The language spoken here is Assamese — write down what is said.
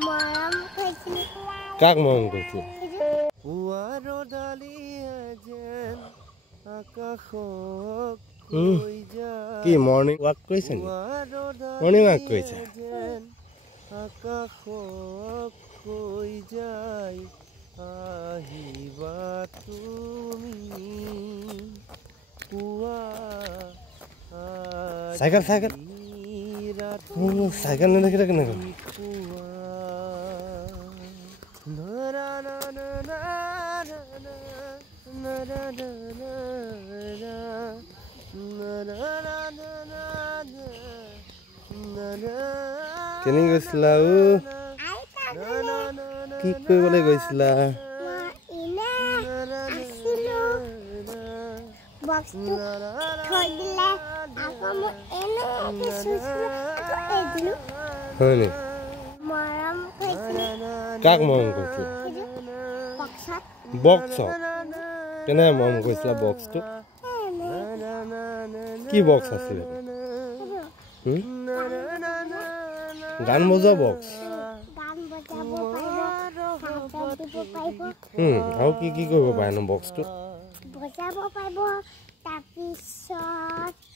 মৰম কৰিছিলি কাক মৰম কৰিছিলি কি মৰ্নিং ৱাক কৰিছে নি মৰ্নিং ৱাক কৰিছে আকাশক কৈ যায় আহিবা তুমি পুৱা চাইকেল চাইকেল চাইকেল নেদেখি থাকে কেনেকৈ কেনে গৈছিলা কি কৰিবলৈ গৈছিলা বক্সটো থৈ দিলে আকৌ মই এনে চুইছিলো আকৌ এদিলো হয় নি মৰম কৰিছিলি কাক মৰম কৰিছিলা বক্সত বক্সত কেনে মৰম কৰিছিলা বক্সটো কি বক্স আছিলে গান বজোৱা বক্স গান বজাব পাৰিব দিব পাৰিব আৰু কি কি কৰিব পাৰে ন বক্সটো বজাব পাৰিব তাৰপিছত